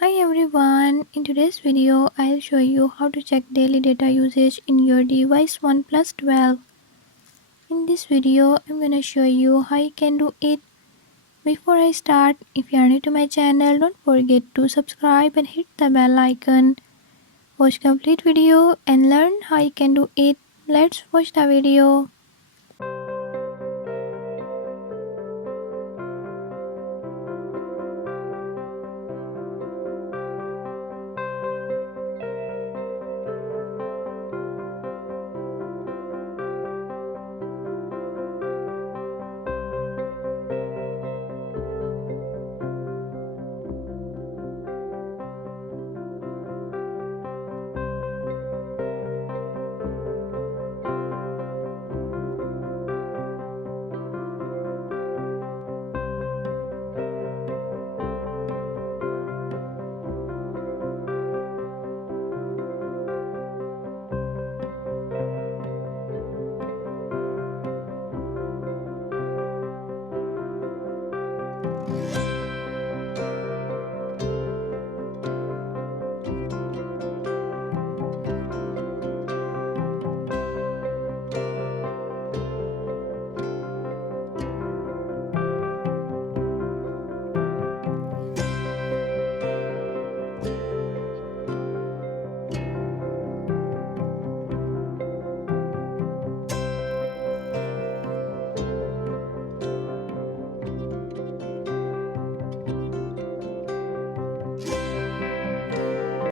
Hi everyone, in today's video I'll show you how to check daily data usage in your device OnePlus 12. In this video I'm gonna show you how you can do it. Before I start, if you are new to my channel, don't forget to subscribe and hit the bell icon. Watch complete video and learn how you can do it. Let's watch the video.